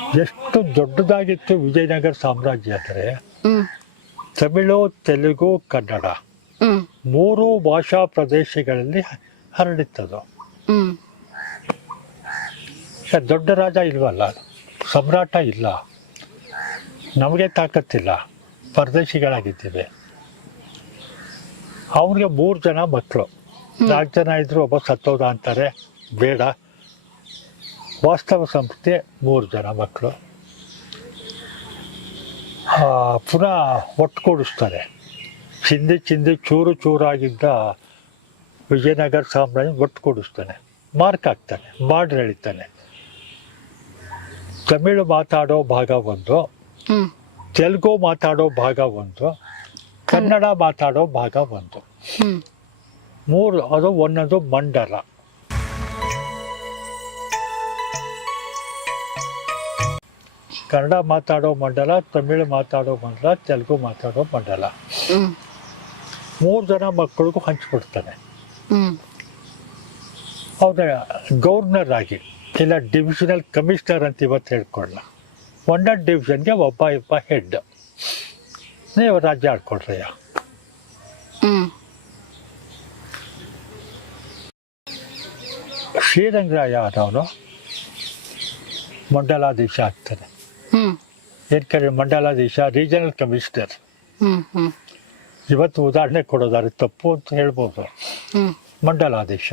ಎಷ್ಟು ದೊಡ್ಡದಾಗಿತ್ತು ವಿಜಯನಗರ ಸಾಮ್ರಾಜ್ಯ ಅಂದರೆ ತಮಿಳು, ತೆಲುಗು, ಕನ್ನಡ ಮೂರು ಭಾಷಾ ಪ್ರದೇಶಗಳಲ್ಲಿ ಹರಡಿತ್ತದು. ದೊಡ್ಡ ರಾಜ ಇಲ್ವಲ್ಲ, ಸಮ್ರಾಟ ಇಲ್ಲ, ನಮಗೆ ತಾಕತ್ತಿಲ್ಲ, ಪರದೇಶಿಗಳಾಗಿದ್ದೀವಿ. ಅವ್ರಿಗೆ 3 ಜನ ಮಕ್ಕಳು, 4 ಜನ ಇದ್ರು, ಒಬ್ಬ ಸತ್ತೋದ ಅಂತಾರೆ, ಬೇಡ. ವಾಸ್ತವ ಸಂಸ್ಥೆ 3 ಜನ ಮಕ್ಕಳು. ಪುನಃ ಒಟ್ಟುಗೂಡಿಸ್ತಾರೆ. ಚಿಂದಿ ಚೂರು ಚೂರಾಗಿದ್ದ ವಿಜಯನಗರ ಸಾಮ್ರಾಜ್ಯ ಒಟ್ಟುಗೂಡಿಸ್ತಾನೆ, ಮಾರ್ಕ್ ಹಾಕ್ತಾನೆ, ಬಾರ್ಡ್ರ್ ಎಳಿತಾನೆ. ತಮಿಳು ಮಾತಾಡೋ ಭಾಗ ಒಂದು, ತೆಲುಗು ಮಾತಾಡೋ ಭಾಗ ಒಂದು, ಕನ್ನಡ ಮಾತಾಡೋ ಭಾಗ ಒಂದು, 3 ಅದು ಒಂದೊಂದು ಮಂಡಲ. ಕನ್ನಡ ಮಾತಾಡೋ ಮಂಡಲ, ತಮಿಳು ಮಾತಾಡೋ ಮಂಡಲ, ತೆಲುಗು ಮಾತಾಡೋ ಮಂಡಲ. 3 ಜನ ಮಕ್ಕಳಿಗೂ ಹಂಚ್ಬಿಡ್ತಾನೆ. ಅವ್ರ ಗವರ್ನರ್ ಆಗಿ, ಇಲ್ಲ ಡಿವಿಷನಲ್ ಕಮಿಷನರ್ ಅಂತ ಇವತ್ತು ಹೇಳ್ಕೊಳ್ಳ. ಒಂದೊಂದು ಡಿವಿಷನ್ಗೆ ಒಬ್ಬ ಹೆಡ್. ನೀವು ರಾಜ್ಯ ಆಡ್ಕೊಳ್ರಯ್ಯ. ಶ್ರೀರಂಗರಾಯ ಅನ್ನೋನು ಮಂಡಲಾಧೀಶ ಆಗ್ತಾನೆ. ಏನ್ ಕರೆ ಮಂಡಲಾಧೀಶ, ರೀಜನಲ್ ಕಮಿಷನರ್. ಇವತ್ತು ಉದಾಹರಣೆ ಕೊಡೋದಾದ್ರೆ ತಪ್ಪು ಅಂತ ಹೇಳ್ಬೋದು. ಮಂಡಲಾಧೀಶ,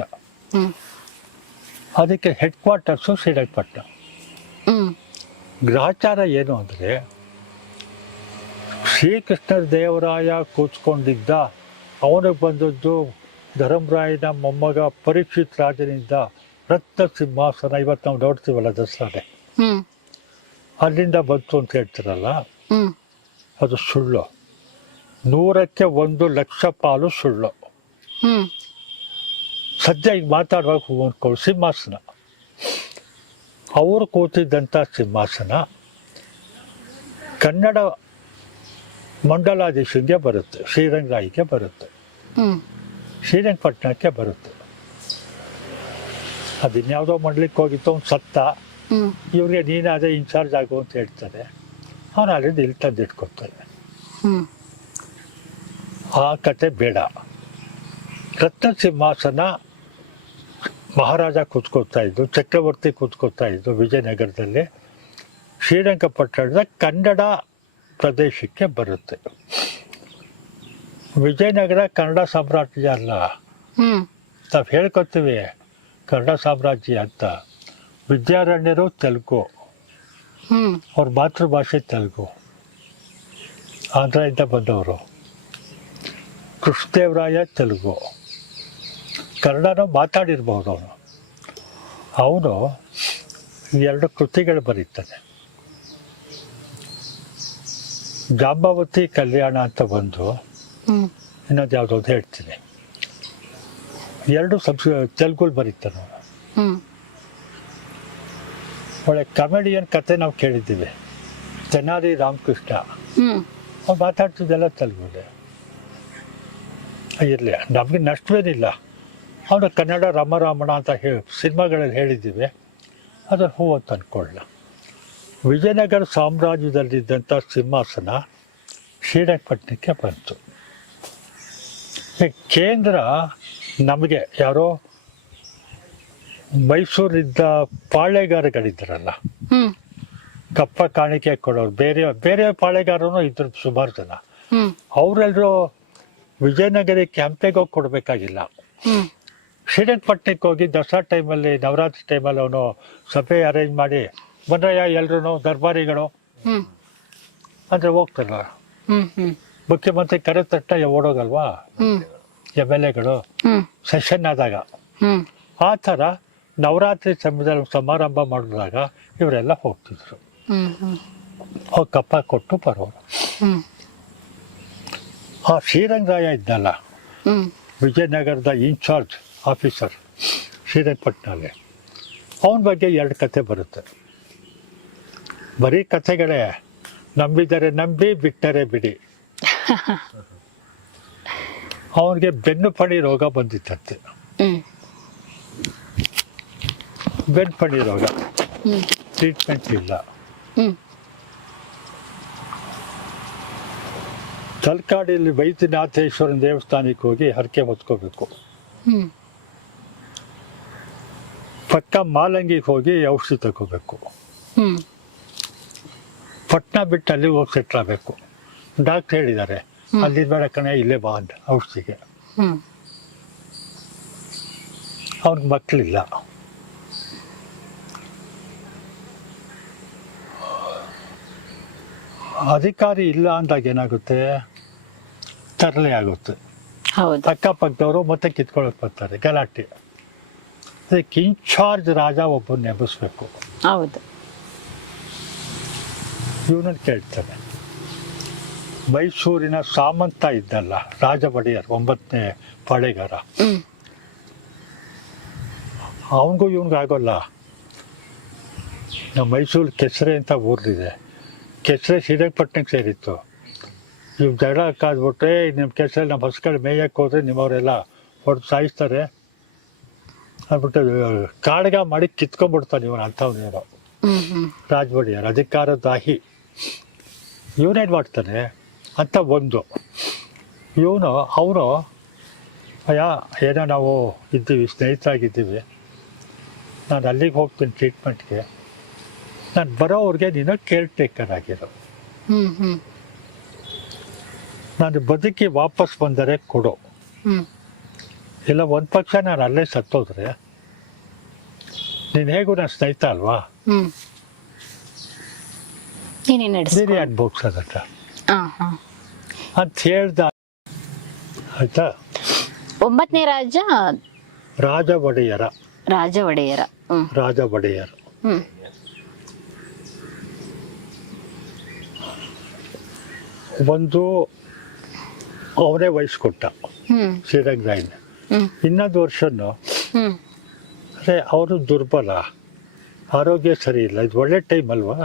ಅದಕ್ಕೆ ಹೆಡ್ ಕ್ವಾರ್ಟರ್ಸು ಶ್ರೀರಂಗಪಟ್ಟಣ. ಗ್ರಹಚಾರ ಏನು ಅಂದರೆ, ಶ್ರೀಕೃಷ್ಣ ದೇವರಾಯ ಕೂತ್ಕೊಂಡಿದ್ದ, ಅವನಿಗೆ ಬಂದದ್ದು ಧರ್ಮರಾಯನ ಮೊಮ್ಮಗ ಪರೀಕ್ಷಿತ್ ರಾಜನಿಂದ ರತ್ನ ಸಿಂಹಾಸನ. ಇವತ್ತು ನಾವು ನೋಡ್ತೀವಲ್ಲ ದಸರಾಗೆ, ಅಲ್ಲಿಂದ ಬಂತು ಅಂತ ಹೇಳ್ತಾರಲ್ಲ, ಅದು ಸುಳ್ಳು. 100ಕ್ಕೆ 1 ಲಕ್ಷ ಪಾಲು ಸುಳ್ಳು. ಸದ್ಯ ಈಗ ಮಾತಾಡುವಾಗ ಅಂದ್ಕೊಳ್ಳಿ, ಸಿಂಹಾಸನ ಅವರು ಕೂತಿದ್ದಂಥ ಸಿಂಹಾಸನ ಕನ್ನಡ ಮಂಡಲಾಧೀಶನಿಗೆ ಬರುತ್ತೆ, ಶ್ರೀರಂಗರಾಯಿಗೆ ಬರುತ್ತೆ, ಶ್ರೀರಂಗಪಟ್ಟಣಕ್ಕೆ ಬರುತ್ತೆ. ಅದಿನ್ಯಾವುದೋ ಮಂಡಲಕ್ಕೆ ಹೋಗಿತ್ತು, ಅವ್ನು ಸತ್ತ, ಇವ್ರಿಗೆ ನೀನು ಅದೇ ಇನ್ಚಾರ್ಜ್ ಆಗು ಅಂತ ಹೇಳ್ತಾರೆ. ಅವನು ಅಲ್ಲಿಂದ ಇಲ್ಲಿ ತಂದು ಇಟ್ಕೊತಾನೆ. ಆ ಕತೆ ಬೇಡ. ರತ್ನ ಸಿಂಹಾಸನ ಮಹಾರಾಜ ಕೂತ್ಕೋತಾ ಇದ್ದು, ಚಕ್ರವರ್ತಿ ಕೂತ್ಕೋತಾ ಇದ್ದು ವಿಜಯನಗರದಲ್ಲಿ. ಶ್ರೀರಂಗಪಟ್ಟಣದ ಕನ್ನಡ ಪ್ರದೇಶಕ್ಕೆ ಬರುತ್ತೆ. ವಿಜಯನಗರ ಕನ್ನಡ ಸಾಮ್ರಾಜ್ಯ ಅಲ್ಲ. ನಾವು ಹೇಳ್ಕೊತೀವಿ ಕನ್ನಡ ಸಾಮ್ರಾಜ್ಯ ಅಂತ. ವಿದ್ಯಾರಣ್ಯರು ತೆಲುಗು, ಅವ್ರ ಮಾತೃಭಾಷೆ ತೆಲುಗು, ಆಂಧ್ರದಿಂದ ಬಂದವರು. ಕೃಷ್ಣದೇವರಾಯ ತೆಲುಗು, ಕನ್ನಡನೂ ಮಾತಾಡಿರ್ಬೋದು. ಅವನು 2 ಕೃತಿಗಳು ಬರೀತಾನೆ. ಜಾಂಬಾವತಿ ಕಲ್ಯಾಣ ಅಂತ ಬಂದು, ಇನ್ನೊಂದು ಯಾವುದೋ ಹೇಳ್ತೀನಿ, 2 ತೆಲುಗುಲ್ ಬರೀತಾನೆ. ಒಳ್ಳೆ ಕಾಮಿಡಿಯನ್ ಕತೆ ನಾವು ಕೇಳಿದ್ದೀವಿ, ತೆನಾಲಿ ರಾಮಕೃಷ್ಣ. ಅವ್ನು ಮಾತಾಡ್ತಿದ್ದೆಲ್ಲ ತೆಲುಗುಲೆ. ಇರಲಿ, ನಮಗೆ ನಷ್ಟವೇನಿಲ್ಲ. ಅವನು ಕನ್ನಡ ರಾಮರಾಮಣ ಅಂತ ಸಿನಿಮಾಗಳಲ್ಲಿ ಹೇಳಿದ್ದೀವಿ, ಅದು ಹೂ ಅಂತ ಅಂದ್ಕೊಳ್ಳ. ವಿಜಯನಗರ ಸಾಮ್ರಾಜ್ಯದಲ್ಲಿದ್ದಂಥ ಸಿಂಹಾಸನ ಶ್ರೀರಂಗಪಟ್ಟಣಕ್ಕೆ ಬಂತು. ಕೇಂದ್ರ ನಮಗೆ ಯಾರೋ ಮೈಸೂರಿದ್ದ ಪಾಳೆಗಾರಗಳಿದ್ರಲ್ಲ, ಕಪ್ಪ ಕಾಣಿಕೆ ಕೊಡೋರು, ಬೇರೆ ಪಾಳೆಗಾರನು ಇದ್ರು ಸುಮಾರು ಜನ. ಅವರೆಲ್ಲರೂ ವಿಜಯನಗರಕ್ಕೆ ಹಂಪೆಗೆ ಹೋಗಿ ಕೊಡಬೇಕಾಗಿಲ್ಲ, ಶ್ರೀರಂಗಪಟ್ಟಣಕ್ಕೆ ಹೋಗಿ ದಸರಾ ಟೈಮಲ್ಲಿ, ನವರಾತ್ರಿ ಟೈಮಲ್ಲಿ ಅವನು ಸಭೆ ಅರೇಂಜ್ ಮಾಡಿ, ಬಂದ್ರಯ್ಯ ಎಲ್ರು ದರ್ಬಾರಿಗಳು ಅಂದರೆ ಹೋಗ್ತಾರಲ್ಲ. ಮುಖ್ಯಮಂತ್ರಿ ಕರೆ ತಟ್ಟ ಓಡೋಗಲ್ವಾ MLAಗಳು ಸೆಷನ್ ಆದಾಗ. ಆ ಥರ ನವರಾತ್ರಿ ಸಮಯದಲ್ಲಿ ಸಮಾರಂಭ ಮಾಡಿದಾಗ ಇವರೆಲ್ಲ ಹೋಗ್ತಿದ್ರು, ಹೋಗಿ ಕಪ್ಪ ಕೊಟ್ಟು ಬರೋರು. ಆ ಶ್ರೀರಂಗರಾಯ ಇದ್ದಲ್ಲ, ವಿಜಯನಗರದ ಇನ್ಚಾರ್ಜ್ ಆಫೀಸರ್ ಶ್ರೀರಂಗಪಟ್ಟಣಲ್ಲಿ, ಅವನ ಬಗ್ಗೆ 2 ಕತೆ ಬರುತ್ತೆ. ಬರೀ ಕಥೆಗಳೇ. ನಂಬಿದರೆ ನಂಬಿ, ಬಿಟ್ಟರೆ ಬಿಡಿ. ಅವನಿಗೆ ಬೆನ್ನು ಪಡಿ ರೋಗ ಬಂದಿತ್ತಂತೆ. ಬೆನ್ನು ಪಡಿ ರೋಗ, ಟ್ರೀಟ್ಮೆಂಟ್ ಇಲ್ಲ. ಹ್ಮ್ ತಲಕಾಡಿಯಲ್ಲಿ ವೈದ್ಯನಾಥೇಶ್ವರನ ದೇವಸ್ಥಾನಕ್ಕೆ ಹೋಗಿ ಹರಕೆ ಹೊತ್ಕೋಬೇಕು. ಹ್ಮ್ ಪಕ್ಕ ಮಾಲಂಗಿಗೆ ಹೋಗಿ ಔಷಧಿ ತಗೋಬೇಕು. ಹ್ಮ್ ಪಟ್ನ ಬಿಟ್ಟು ಅಲ್ಲಿಗೆ ಹೋಗಿ ಸೆಟ್ಲ್ ಆಗಬೇಕು. ಡಾಕ್ಟ್ರ್ ಹೇಳಿದ್ದಾರೆ ಅಲ್ಲಿ ಬೇಡ ಕಣೆ ಇಲ್ಲೇ ಬಾ ಅಂತ ಔಷಧಿಗೆ. ಹ್ಮ್ ಅವ್ನಿಗೆ ಮಕ್ಕಳಿಲ್ಲ. ಅಧಿಕಾರಿ ಇಲ್ಲ ಅಂದಾಗ ಏನಾಗುತ್ತೆ, ತರಲೆ ಆಗುತ್ತೆ. ಹೌದು. ಅಕ್ಕಪಕ್ಕದವರು ಮತ್ತೆ ಕಿತ್ಕೊಳಕ್ ಬರ್ತಾರೆ, ಗಲಾಟೆ. ಅದಕ್ಕೆ ಇನ್ಚಾರ್ಜ್ ರಾಜ ಒಬ್ಬನ ನೆಬಸ್ಬೇಕು. ಹೌದು. ಇವನನ್ನು ಕೇಳ್ತಾನೆ. ಮೈಸೂರಿನ ಸಾಮಂತ ಇದ್ದಲ್ಲ ರಾಜ ಒಡೆಯರ್, 9ನೇ ಪಾಳೆಗಾರ, ಹ್ಮ್ ಅವನಿಗೂ ಇವನಿಗೂ ಆಗೋಲ್ಲ. ನಮ್ಮ ಮೈಸೂರು ಕೆಸರೆ ಅಂತ ಊರಿದೆ. ಕೆಸರೆ ಶ್ರೀರಂಗಪಟ್ಟಣಕ್ಕೆ ಸೇರಿತ್ತು. ಇವ್ ಜಗಳ ಕಾದ್ಬಿಟ್ರೆ ನಿಮ್ಮ ಕೆಸರೆ ನಮ್ಮ ಹಸುಗಳು ಮೇಯಕ್ಕೆ ಹೋದ್ರೆ ನಿಮ್ಮವರೆಲ್ಲ ಹೊಡೆದು ಸಾಯಿಸ್ತಾರೆ ಅಂದ್ಬಿಟ್ಟು ಕಾಡ್ಗ ಮಾಡಿ ಕಿತ್ಕೊಂಡ್ಬಿಡ್ತಾನೆ ಇವನು. ಅಂಥವ್ನೇನೋ ಹ್ಮ್ ಹ್ಮ್ ರಾಜ ಒಡೆಯರ್ ಅಧಿಕಾರದಾಹಿ. ಇವನೇನು ಮಾಡ್ತಾನೆ ಅಂತ ಒಂದು ಅವನು ಅಯ್ಯ ಏನೋ ನಾವು ಇದ್ದೀವಿ, ಸ್ನೇಹಿತರಾಗಿದ್ದೀವಿ, ನಾನು ಅಲ್ಲಿಗೆ ಹೋಗ್ತೀನಿ ಟ್ರೀಟ್ಮೆಂಟ್ಗೆ, ನಾನು ಬರೋವ್ರಿಗೆ ನೀನು ಕೇರ್ ಟೇಕರ್ ಆಗಿರೋ, ಹ್ಮ್ ಹ್ಮ್ ನಾನು ಬದುಕಿ ವಾಪಸ್ ಬಂದರೆ ಕೊಡು, ಹ್ಮ್ ಇಲ್ಲ ಒಂದು ಪಕ್ಷ ನಾನು ಅಲ್ಲೇ ಸತ್ತೋದ್ರೆ ನೀನು ಹೇಗೂ ನನ್ನ ಸ್ನೇಹಿತ ಅಲ್ವಾ, ಹ್ಮ್ ನೀನೇ ನಡೆಸಿ. ನೀನೇ ಅನ್ಭೋಗ್ಸೋದಕ್ಕ ಹಾ ಹಾ ಅಂತ ಹೇಳ್ದ. ಆಯ್ತಾ. 9ನೇ ರಾಜ ರಾಜ ಒಡೆಯರ ರಾಜ ಒಡೆಯರ. ಹ್ಮ್ ರಾಜ ಒಡೆಯರ್ ಹ್ಮ್ ಒಂದು ಅವನೇ ವಹಿಸ್ಕೊಟ್ಟ ಹ್ಮ್ ಶ್ರೀರಂಗರಾಯನ. ಹ್ಮ್ ಇನ್ನೊಂದು ವರ್ಷನು ಹ್ಮ್ ಅರೆ ಅವರು ದುರ್ಬಲ, ಆರೋಗ್ಯ ಸರಿ ಇಲ್ಲ, ಇದು ಒಳ್ಳೆ ಟೈಮ್ ಅಲ್ವಾ,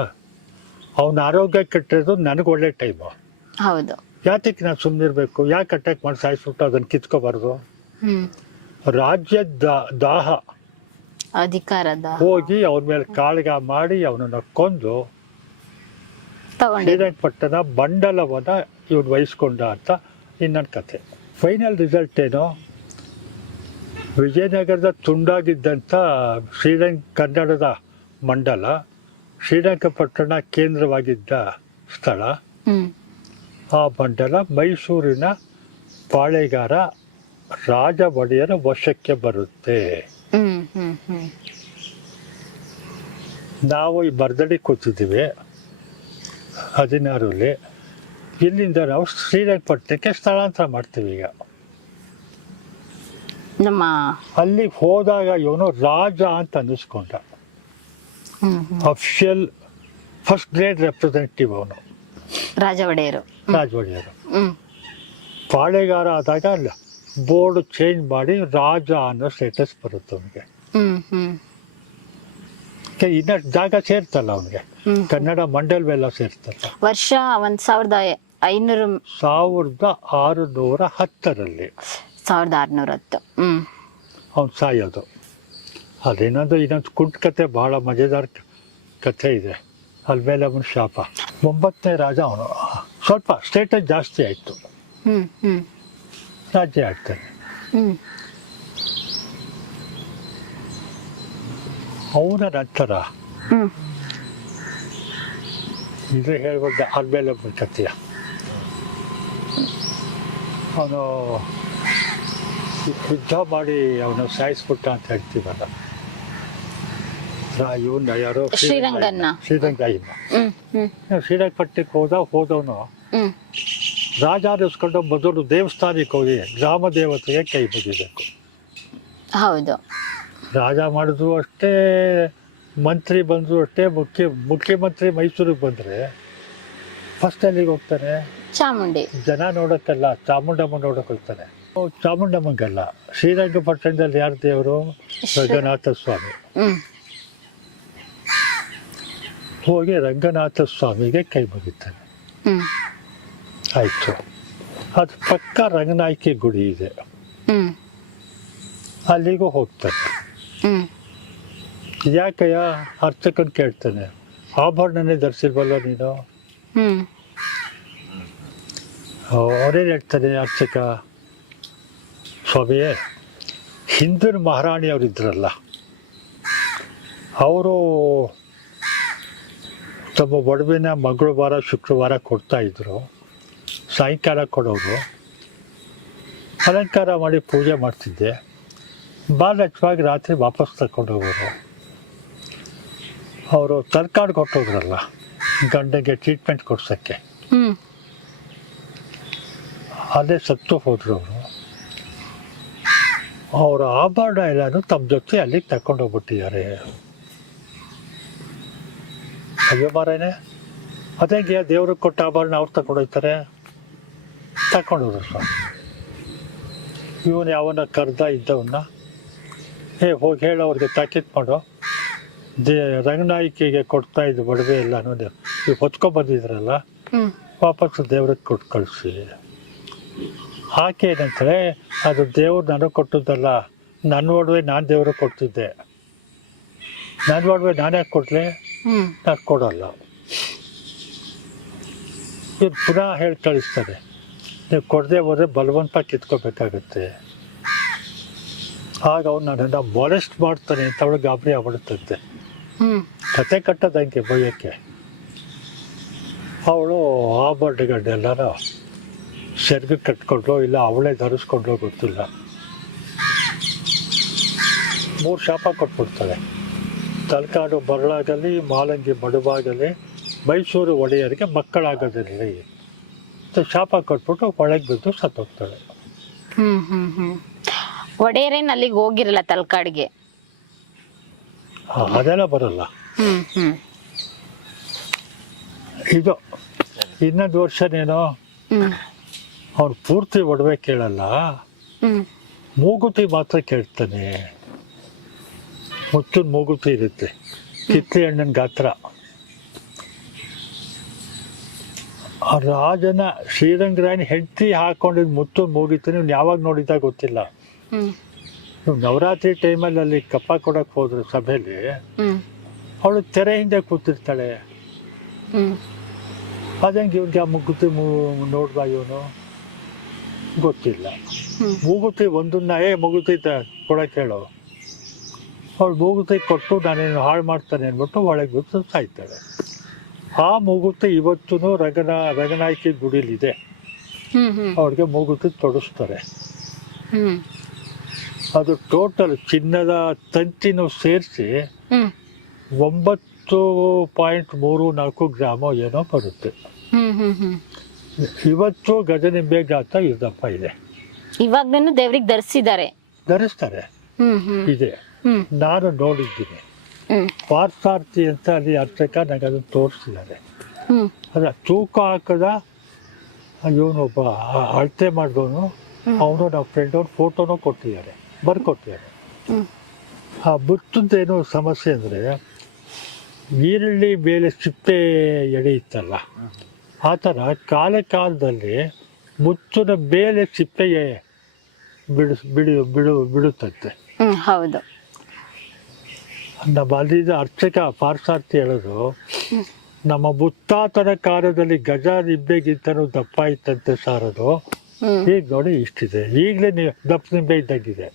ಅವನ ಆರೋಗ್ಯ ಕೆಟ್ಟಿರೋದು ನನಗೆ ಒಳ್ಳೆ ಟೈಮು, ಹೌದು. ಯಾತಕ್ಕೆ ನಾನು ಸುಮ್ಮನಿರ್ಬೇಕು, ಯಾಕೆ ಅಟ್ಯಾಕ್ ಮಾಡಿ ಸಾಯಿಸ್ಬಿಟ್ಟು ಅದನ್ನು ಕಿತ್ಕೋಬಾರ್ದು. ಹ್ಮ್ ರಾಜ್ಯದ ದಾಹ ಅಧಿಕಾರದ ಹೋಗಿ ಅವನ ಮೇಲೆ ಕಾಳ್ಗ ಮಾಡಿ ಅವನನ್ನು ಕೊಂದು ತಗೊಂಡಿದ್ದು. ಶ್ರೀರಂಗಪಟ್ಟಣ ಬಂಡಲವನ್ನ ಇವನು ವಹಿಸ್ಕೊಂಡ ಅಂತ ಇನ್ನೊಂದು ಕಥೆ. ಫೈನಲ್ ರಿಸಲ್ಟ್ ಏನು, ವಿಜಯನಗರದ ತುಂಡಾಗಿದ್ದಂಥ ಕನ್ನಡದ ಮಂಡಲ ಶ್ರೀರಂಗಪಟ್ಟಣ ಕೇಂದ್ರವಾಗಿದ್ದ ಸ್ಥಳ, ಹ್ಮ್ ಆ ಮಂಡಲ ಮೈಸೂರಿನ ಪಾಳೆಗಾರ ರಾಜ ಒಡೆಯರ ವಶಕ್ಕೆ ಬರುತ್ತೆ. ಹ್ಮ್ ಹ್ಮ್ ಹ್ಮ್ ನಾವು ಈ ಬರ್ದಡಿ ಕೂತಿದ್ದೀವಿ 16ರಲ್ಲಿ. ಇಲ್ಲಿಂದ ನಾವು ಶ್ರೀರಂಗಪಟ್ಟಣಕ್ಕೆ ಸ್ಥಳಾಂತರ ಮಾಡ್ತೀವಿ. ಈಗ ನಮ್ಮ ಅಲ್ಲಿಗೆ ಹೋದಾಗ ಇವನು ರಾಜ ಅಂತ ಅನ್ನಿಸ್ಕೊಂಡ. ಹ್ಮ್ ಹ್ಮ್ ಅಫಿಷಿಯಲ್ ಫಸ್ಟ್ ಗ್ರೇಡ್ ರೆಪ್ರೆಸೆಂಟೇಟಿವ್ ಅವನು, ರಾಜ ಒಡೆಯರು. ರಾಜ ಒಡೆಯರು. ಹ್ಮ್ ಪಾಳೆಗಾರ ಆದಾಗ ಬೋರ್ಡ್ ಚೇಂಜ್ ಮಾಡಿ ರಾಜ ಅನ್ನೋ ಸ್ಟೇಟಸ್ ಬರುತ್ತೆ ಅವನಿಗೆ. ಹ್ಮ್ ಹ್ಮ್ ಇನ್ನಷ್ಟು ಜಾಗ ಸೇರ್ತಲ್ಲ ಅವನಿಗೆ, ಹ್ಮ್. ಕನ್ನಡ ಮಂಡಲವೆಲ್ಲ ಸೇರ್ತಲ್ಲ. ವರ್ಷ 1500 1610ರಲ್ಲಿ 1610. ಹ್ಮ್ ಅವನು ಸಾಯೋದು. ಇನ್ನೊಂದು ಕುಂಟ್ ಕತೆ, ಬಹಳ ಮಜೆದಾರ್ ಕಥೆ ಇದೆ. ಅಲ್ಲಿ ಮೇಲೆ ಅವನ ಶಾಪ. 9ನೇ ರಾಜ ಅವನು. ಸ್ವಲ್ಪ ಸ್ಟೇಟಸ್ ಜಾಸ್ತಿ ಆಯಿತು, ಹ್ಮ್ ಹ್ಮ್ ರಾಜ್ಯ ಆಗ್ತಾನೆ. ಹ್ಮ್ ಅವನ ನಂತರ ಹ್ಮ್ ಇದು ಹೇಳ್ಬೋದು, ಅಲ್ಲಿ ಮೇಲೆ ಒಬ್ಬನ ಕಥೆಯ. ಅವನು ಯುದ್ಧ ಮಾಡಿ ಅವನು ಸಾಯಿಸ್ಬಿಟ್ಟ ಅಂತ ಹೇಳ್ತೀವಲ್ಲ, ಇವನ್ನ ಯಾರೋ ಶ್ರೀರಂಗನ್ನ. ಶ್ರೀರಂಗರಾಯನ. ಹ್ಮ್ ಹ್ಮ್ ಶ್ರೀರಂಗಪಟ್ಟಣಕ್ಕೆ ಹೋದವನು ಹ್ಮ್ ರಾಜ ಅನ್ನಿಸ್ಕೊಂಡು ಮೊದಲು ದೇವಸ್ಥಾನಕ್ಕೆ ಹೋಗಿ ಗ್ರಾಮ ದೇವತೆಗೆ ಕೈ ಮುಗಿಬೇಕು. ಹೌದು. ರಾಜ ಮಾಡಿದ್ರು ಅಷ್ಟೇ, ಮಂತ್ರಿ ಬಂದರು ಅಷ್ಟೇ. ಮುಖ್ಯಮಂತ್ರಿ ಮೈಸೂರಿಗೆ ಬಂದರೆ ಫಸ್ಟ್ ಅಲ್ಲಿಗೆ ಹೋಗ್ತಾನೆ, ಚಾಮುಂಡಿ ಜನ ನೋಡೋಕ್ಕಲ್ಲ, ಚಾಮುಂಡಮ್ಮ ನೋಡೋಕೆ ಹೋಗ್ತಾನೆ. ಚಾಮುಂಡಮ್ಮಂಗಲ್ಲ, ಶ್ರೀರಂಗಪಟ್ಟಣದಲ್ಲಿ ಯಾರು ದೇವರು? ರಂಗನಾಥ ಸ್ವಾಮಿ. ಹ್ಮ್ ಹೋಗಿ ರಂಗನಾಥ ಸ್ವಾಮಿಗೆ ಕೈ ಮುಗಿತಾನೆ. ಹ್ಮ್ ಆಯಿತು. ಅದು ಪಕ್ಕ ರಂಗನಾಯಕಿ ಗುಡಿ ಇದೆ, ಹ್ಮ್ ಅಲ್ಲಿಗೂ ಹೋಗ್ತಾನೆ. ಹ್ಮ್ ಯಾಕಯ್ಯ ಅರ್ಚಕನ್ ಕೇಳ್ತಾನೆ, ಆಭರಣನೇ ಧರಿಸಿಲ್ವಲ್ಲ ನೀನು. ಹ್ಮ್ ಅವರೇನು ಹೇಳ್ತಾರೆ ಅರ್ಚಕ, ಸ್ವಾಮಿಯೇ, ಹಿಂದಿನ ಮಹಾರಾಣಿಯವರು ಇದ್ರಲ್ಲ, ಅವರು ತಮ್ಮ ಒಡವೆನ ಮಂಗಳವಾರ ಶುಕ್ರವಾರ ಕೊಡ್ತಾ ಇದ್ರು, ಸಾಯಂಕಾಲ ಕೊಡೋರು, ಅಲಂಕಾರ ಮಾಡಿ ಪೂಜೆ ಮಾಡ್ತಿದ್ದೆ, ಬಾಲಚ್ವಾಗಿ ರಾತ್ರಿ ವಾಪಸ್ ತಗೊಂಡು ಹೋಗೋರು. ಅವರು ತರ್ಕಾಡು ಕೊಟ್ಟೋದ್ರಲ್ಲ ಗಂಡಗೆ ಟ್ರೀಟ್ಮೆಂಟ್ ಕೊಡ್ಸೋಕ್ಕೆ, ಹ್ಮ್ ಅಲ್ಲೇ ಸತ್ತು ಹೋದ್ರು ಅವರು. ಅವರ ಆಭರಣ ಎಲ್ಲಾನು ತಮ್ಮ ಜೊತೆ ಅಲ್ಲಿ ತಗೊಂಡೋಗ್ಬಿಟ್ಟಿದ್ದಾರೆ. ಅಯ್ಯೋ ಮಾರೇನೆ, ಅದೇಗೆ ದೇವ್ರಿಗೆ ಕೊಟ್ಟ ಆಭರಣ ಅವ್ರು ತಗೊಂಡೋಗ್ತಾರೆ, ತಗೊಂಡೋದ್ರು ಸರ್. ಇವನು ಯಾವನ ಕರ್ದ ಇದ್ದವನ್ನ, ಹೋಗಿ ಹೇಳೋ ಅವ್ರಿಗೆ ತಾಕೀತು ಮಾಡೋ, ರಂಗನಾಯ್ಕಿಗೆ ಕೊಡ್ತಾ ಇದ್ದು ಒಡವೆ ಎಲ್ಲಾನು ನೀವು ಹೊತ್ಕೊಂಡ್ಬಂದಿದ್ರಲ್ಲ, ಹ್ಮ್ ವಾಪಸ್ ದೇವ್ರಿಗೆ ಕೊಟ್ಟು ಕಳಿಸಿ. ಆಕೆ ಏನಂತಾರೆ, ಅದು ದೇವ್ರು ನನಗೆ ಕೊಟ್ಟದ್ದಲ್ಲ, ನನ್ನ ಒಡವೆ ನಾನು ದೇವ್ರಿಗೆ ಕೊಡ್ತಿದ್ದೆ, ನನ್ನ ಒಡವೆ ನಾನೇ ಕೊಡ್ಲಿ, ಹ್ಮ್ ನಾನು ಕೊಡಲ್ಲ. ಇವ್ರು ಪುನಃ ಹೇಳಿ ಕಳಿಸ್ತಾರೆ, ನೀವು ಕೊಡದೆ ಹೋದ್ರೆ ಬಲವಂತ ಕಿತ್ಕೋಬೇಕಾಗತ್ತೆ. ಆಗ ಅವ್ನು ನನ್ನನ್ನು ಮೊಲೆಸ್ಟ್ ಮಾಡ್ತಾನೆ ಅಂತ ಅವಳು ಗಾಬರಿ ಆಗ್ಬಿಡುತ್ತಂತೆ. ಹ್ಮ್ ಕತೆ ಕಟ್ಟೋದಂಗೆ ಬೈಯಕ್ಕೆ. ಅವಳು ಆಭರಣಗಳೆಲ್ಲರೂ ಸೆರ್ಗೆ ಕಟ್ಕೊಂಡ್ಲು, ಇಲ್ಲ ಅವಳೇ ಧರಿಸ್ಕೊಂಡ್ಲು ಗೊತ್ತಿಲ್ಲ. 3 ಶಾಪ ಕೊಟ್ಬಿಡ್ತಾಳೆ. ತಲಕಾಡು ಬರಳಾಗಲಿ, ಮಾಲಂಗಿ ಮಡುವಾಗಲಿ, ಮೈಸೂರು ಒಡೆಯರಿಗೆ ಮಕ್ಕಳಾಗೋದಿರಲಿ ಅಂತ ಶಾಪ ಕೊಟ್ಬಿಟ್ಟು ಒಳಗೆ ಬಿದ್ದು ಸತ್ತೋಗ್ತಾಳೆ. ಹ್ಮ್ ಹ್ಮ್ ಹ್ಮ್ ಒಡೆಯರೇನ್ ಅಲ್ಲಿಗೆ ಹೋಗಿರಲ್ಲ ತಲಕಾಡಿಗೆ. ಅದೆಲ್ಲ ಬರಲ್ಲ. ಹ್ಮ್ ಹ್ಮ್ ಇದು ಇನ್ನೊಂದು ವರ್ಷನೇನೋ ಹ್ಮ್ ಅವ್ನು ಪೂರ್ತಿ ಒಡವೆ ಕೇಳಲ್ಲ, ಹ್ಮ್ ಮೂಗುತಿ ಮಾತ್ರ ಕೇಳ್ತಾನೆ. ಮುತ್ತಿನ ಮೂಗುತಿ ಇರುತ್ತೆ, ಕಿತ್ಲೆ ಹಣ್ಣಿನ ಗಾತ್ರ. ಆ ರಾಜನ ಶ್ರೀರಂಗರಾಯನ ಹೆಂಡತಿ ಹಾಕೊಂಡಿದ್ ಮುತ್ತು ಮೂಗಿತು ನೀವು ಯಾವಾಗ ನೋಡಿದಾಗ ಗೊತ್ತಿಲ್ಲ. ಹ್ಮ್ ನೀವು ನವರಾತ್ರಿ ಟೈಮಲ್ಲಿ ಅಲ್ಲಿ ಕಪ್ಪ ಕೊಡಕ್ಕೆ ಹೋದ್ರೆ ಸಭೆಯಲ್ಲಿ, ಹ್ಮ್ ಅವಳು ತೆರೆ ಹಿಂದೆ ಕೂತಿರ್ತಾಳೆ. ಹ್ಮ್ ಅದಂಗೆ ಇವ್ನಿಗೆ ಆ ಮುಗುತಿ ನೋಡ್ಬಾ ಇವನು ಗೊತ್ತಿಲ್ಲ. ಹ್ಮ್ ಮೂಗುತಿ ಒಂದನ್ನ ಮುಗುತಿ ಕೊಡಕ್ಕೆ ಹೇಳೋ, ಅವಳು ಮೂಗುತಿ ಕೊಟ್ಟು ನಾನೇನು ಹಾಳು ಮಾಡ್ತಾನೆ ಅಂದ್ಬಿಟ್ಟು ಒಳಗೆ ಬಿಟ್ಟು ಸಾಯ್ತಾಳೆ. ಆ ಮೂಗುತಿ ಇವತ್ತೂ ರಂಗನಾಯ್ಕಿ ಗುಡಿಲಿದೆ. ಹ್ಮ್ ಹ್ಮ್ ಅವ್ರಿಗೆ ಮೂಗುತಿ ತೊಡಸ್ತಾರೆ. ಹ್ಮ್ ಅದು ಟೋಟಲ್ ಚಿನ್ನದ ತಂತಿನೂ ಸೇರಿಸಿ ಹ್ಮ್ 9.34 ಗ್ರಾಮೋ ಏನೋ ಬರುತ್ತೆ. ಹ್ಮ್ ಹ್ಮ್ ಹ್ಮ್ ಇವತ್ತು ಗಜನಿಂಬೆ ಗಾತ್ರ ಇದ್ದಪ್ಪ ಇದೆ. ಇವಾಗ್ಲೂ ದೇವ್ರಿಗೆ ಧರಿಸಿದ್ದಾರೆ. ಧರಿಸ್ತಾರೆ, ಹ್ಮ್ ಹ್ಮ್ ಇದೆ. ಹ್ಮ್ ನಾನು ನೋಡಿದ್ದೀನಿ. ಹ್ಮ್ ಪಾರ್ಥಾರ್ಥಿ ಅಂತ ಅಲ್ಲಿ ಅರ್ಚಕ ನನಗೆ ಅದನ್ನು ತೋರಿಸಿದ್ದಾರೆ. ಹ್ಮ್ ಅದ ತೂಕ ಹಾಕದ ಇವನೊಬ್ಬ ಅಳತೆ ಮಾಡಿದವನು, ಅವನು ನಮ್ಮ ಫ್ರೆಂಡ್ ಅವ್ರ ಫೋಟೋನೂ ಕೊಟ್ಟಿದ್ದಾರೆ, ಬರ್ಕೊಟ್ಟಿದ್ದಾರೆ. ಹ್ಮ್ ಆ ಮುತ್ತದ್ದೇನು ಸಮಸ್ಯೆ ಅಂದರೆ, ಈರುಳ್ಳಿ ಮೇಲೆ ಸಿಪ್ಪೆ ಎಳೆಯುತ್ತಲ್ಲ, ಆ ಥರ ಕಾಲದಲ್ಲಿ ಮುತ್ತಿನ ಮೇಲೆ ಸಿಪ್ಪೆ ಬಿಡುತ್ತಂತೆ. ಹ್ಮ್ ಹೌದು. ನಮ್ಮ ಅಲ್ಲಿದ್ದ ಅರ್ಚಕ ಪಾರ್ಥಾರ್ಥಿ ಹೇಳೋದು, ನಮ್ಮ ಮುತ್ತಾತನ ಕಾಲದಲ್ಲಿ ಗಜ ನಿಂಬೆಗಿಂತನೂ ದಪ್ಪ ಇತ್ತಂತೆ ಸಾರದು, ಹ್ಮ್ ಈಗ ನೋಡಿ ಇಷ್ಟಿದೆ, ಈಗಲೇ ದಪ್ಪ ನಿಂಬೆ ಇದ್ದಂಗಿದೆ.